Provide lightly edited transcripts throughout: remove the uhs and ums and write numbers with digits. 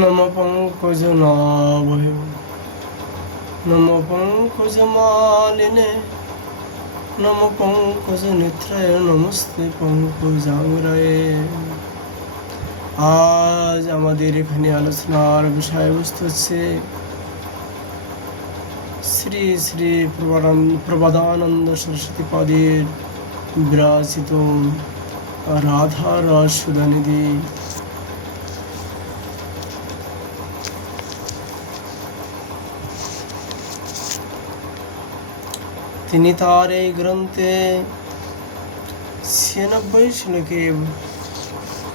নম পঙ্কজনাভয় নম পঙ্কজমালিনে নম পঙ্কজনেত্রায় নমস্তে পঙ্কজাঙ্গরায়ে। আজ আমাদের এখানে আলোচনার বিষয়বস্তু হচ্ছে শ্রী শ্রী প্রবাদানন্দ সরস্বতী পদের বিরাজিত রাধা রস সুধানিধি। তিনি তার এই গ্রন্থে ৯৬ শ্লোকে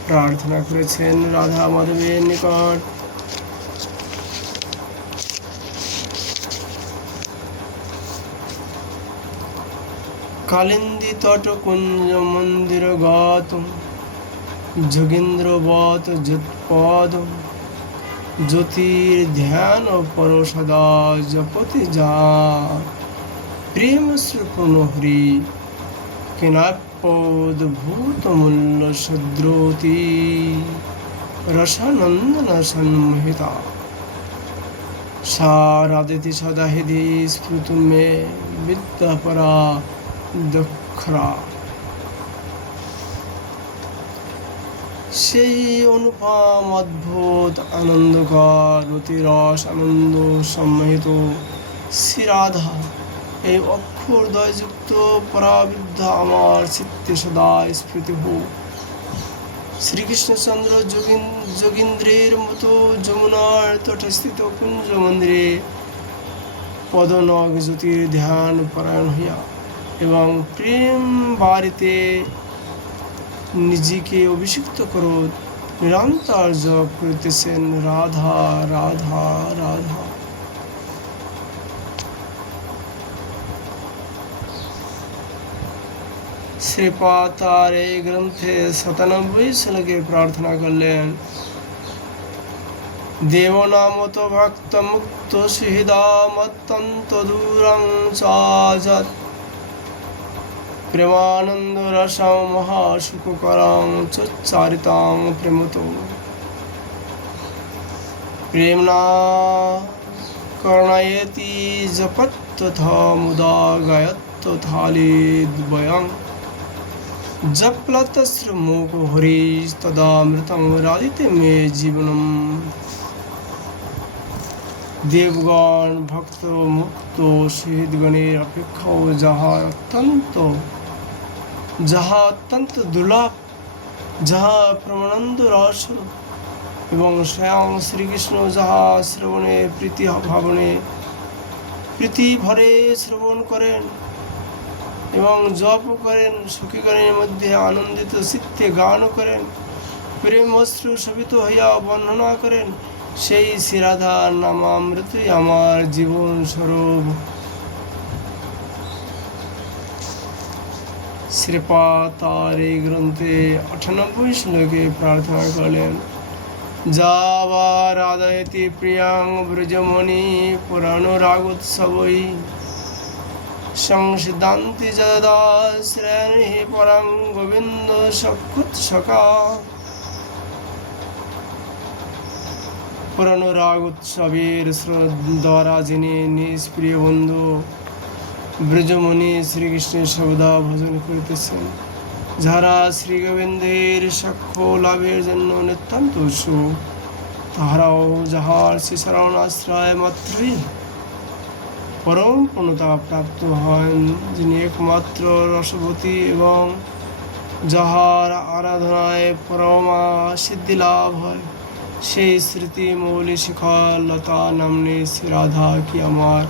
প্রার্থনা করেছেন রাধা মাধবের নিকট। কালিন্দী তট কুঞ্জ মন্দির গত যোগীন্দ্রবত যৎপদ জ্যোতির ধ্যান পর সদা জপতি যা প্রেম শ্রীপূর্ণ হরি কিনাপোদ্ভূত মূল্য সদ্রোতি রসানন্দন সন্মোহিতা সারাদিতি সদা হৃদি স্ফুত মে বিদ্যাপরা দক্ষরা। সেই অনুপম অদ্ভুত আনন্দকর অতিরস আনন্দ সম্মোহিত শ্রী রাধা এই অক্ষরদ্বয়যুক্ত পরাবিদ্যা আমার চিত্তে সদা স্ফীত হোক। শ্রীকৃষ্ণচন্দ্র যোগীন্দ্রের মতো যমুনার তটস্থিত কুঞ্জ মন্দিরে পদনগ জ্যোতির ধ্যান পরায়ণ হইয়া এবং প্রেম বাড়িতে নিজেকে অভিষিক্ত করো নিরন্তর জপ করিতেছেন রাধা রাধা রাধা। শ্রীপাদ তার এই গ্রন্থে ৯৭ শ্লোকে প্রার্থনা করলেন দেবনামত ভক্ত মুক্ত সুহৃদামত্যন্ত দূরং চাজত প্রেমানন্দ রসং মহাসুখকরং চোচ্চারিতাং প্রেমত প্রেমনা করণায়তি জপত তথা মুদা গায়ত তথালিদ্বয়ং জপ্লতশ্রমুখ হরি তদামৃতং রাধিতে মে জীবনম। দেবগণ ভক্ত মুক্ত শহীদগণের অপেক্ষাও যাহা অত্যন্ত দুর্লভ, যাহা প্রেমানন্দ রস এবং স্বয়ং শ্রীকৃষ্ণ যাহা শ্রবণে প্রীতি ভরে শ্রবণ করেন এবং জপ করেন, সখীগণের মধ্যে আনন্দিত চিত্তে গান করেন, প্রেম অশ্রু শোভিত হইয়া বর্ণনা করেন, সেই শ্রীরাধার নামামৃতই আমার জীবন স্বরূপ। শ্রীপাদ তার এই গ্রন্থে ৯৮ শ্লোকে প্রার্থনা করলেন যাবা রাধায়তি প্রিয়াং ব্রজমণি পুরাণরাগোৎসবৈ সংসিদান্তি যদা শ্রেণী পরং গোবিন্দ সকুৎসকা। পুরাণরাগ উৎসবের দ্বারা যিনি নিজ প্রিয় বন্ধু ব্রজমণি শ্রীকৃষ্ণের সর্বদা ভজন করিতেছেন, যারা শ্রী গোবিন্দের সাক্ষ্য লাভের জন্য নিতান্ত উৎসুক, তাহারাও যাহার শ্রীচরণ আশ্রয় মাত্রই পরম পূর্ণতা প্রাপ্ত হন, যিনি একমাত্র রসবতী এবং যাহার আরাধনায় পরমা সিদ্ধি লাভ হয়, সেই স্মৃতি মৌলি শিখর লতা নামনে শ্রী রাধা কি আমার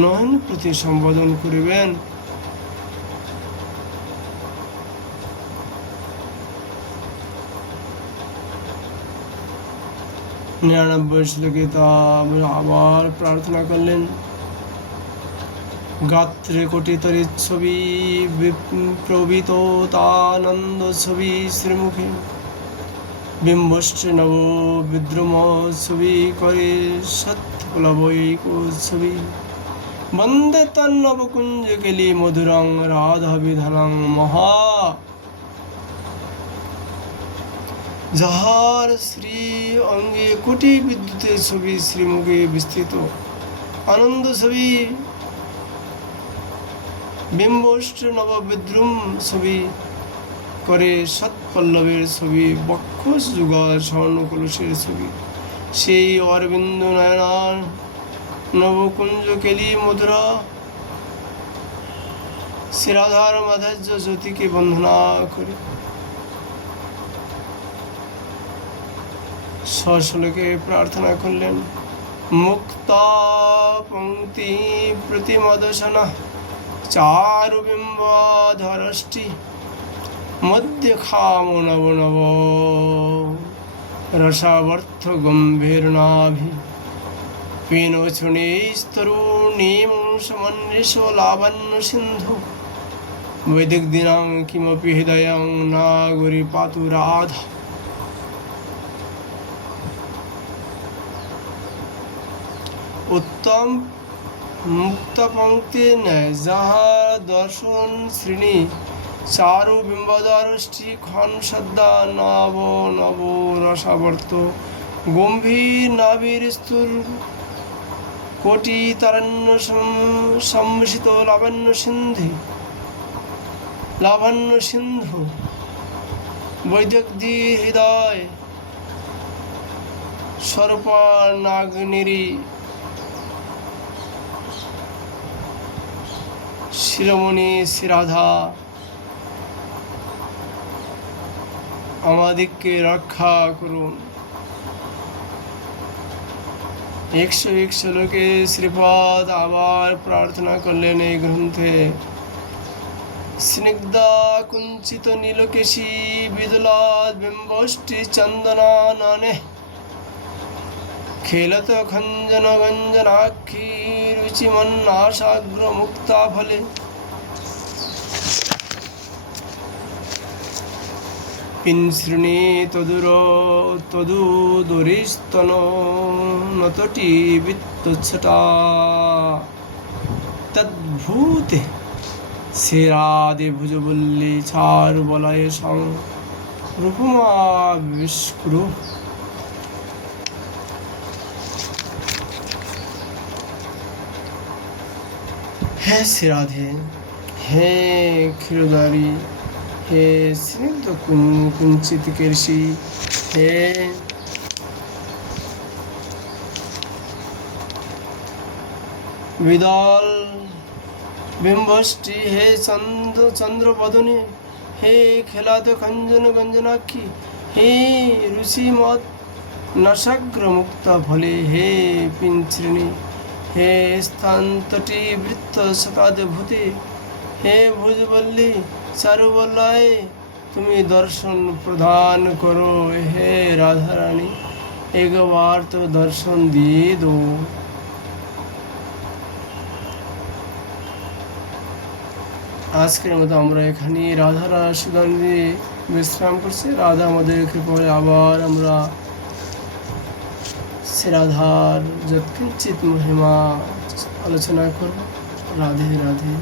নয়ন প্রতি সম্বোধন করিবেন। নিরানব্বই শ্লোকে তা আবার প্রার্থনা করলেন গাত্রে কোটিতরি ছবি প্রবিতানন্দ ছবি শ্রীমুখে বিম্বশ্চ নব বিদ্রুম ছবি করে সৎকুলবৈক ছবি বন্দে তন্নব কুঞ্জ কেলি মধুরং রাধা বিধানং মহা। যাহার শ্রী অঙ্গে কোটি বিদ্যুতের ছবি, শ্রীমুখে বিস্তৃত আনন্দ ছবি, বিম্বষ্ট নববিদ্রুম ছবি করে, সৎপল্লবের ছবি, বক্ষ যুগল স্বর্ণ কলসের ছবি, সেই অরবিন্দ নয়নার নবকুঞ্জ কেলি মধুরা শ্রীরাধার মাধুর্য জ্যোতিকে বন্দনা করে সশ্লোকে প্রার্থনা করলেন। মুক্তা পঙ্ক্তি প্রতিমদশনা চারু বিম্বাধরষ্টি মধ্যে খাম নব নব রসাবর্থ গম্ভীর নাভি পিনোছুণীস্তরুণীম সমন্বিষ লাবণ্য সিন্ধু বৈদিক দিনাং কিমপি হৃদয়ং নাগরি পাতু রাধা। उत्तम मुक्त पंक्ति न्याय जहाँ दर्शन श्रेणी चारु बिंबादृष्टि खन श्रद्धा नव नव रसावर्त गंभीर नाभिर स्थूल कोटि तरण्य सम्मिश्रित लावण्य सिंधु वैदिक हृदय सर्पा नागनिरी শিরোমণি শ্রীরাধা আমাদিগকে রক্ষা করুন। 101 শ্লোকে শ্রীপাদ আবার প্রার্থনা করলেন এই গ্রন্থে। স্নিগ্ধা কুঞ্চিত নীলকেশী বিদলাদ বিম্বষ্টি চন্দনা নানে খেলত খঞ্জন গঞ্জনাক্ষী রুচিমন্নাসাগ্র মুক্তা ফলে পিনশ্রুণী তদুদরিস্তন নতটি বৃত্তচ্ছটা তদ্ভূতে শ্রীরাধে ভুজবল্লী ছাড় বলয়ে সং রূপমা বিস্কুরু। हे श्री राधे, हे क्षीरधारी, हे स्निग्ध कुंचित केशी, हे विदाल बिंबष्टि, हे चंद्र बदने, हे खेलात खंजन गंजनाक्षी, हे ऋषि मत नशाग्र मुक्ता फले, हे पिंचृणी, हे स्थानतटी वृत्त शताद्भुते, हे भुजबल्ली चारुबल्लये तुम्हें दर्शन प्रदान करो। हे राधा रानी एक बार तो दर्शन दिए दो। আজকের মতো আমরা এখানে রাধার সুদান দিয়ে বিশ্রাম করছি। রাধা আমাদের কৃপায় আবার আমরা রাধার যৎকিঞ্চিত মহিমা আলোচনা করব। রাধে রাধে।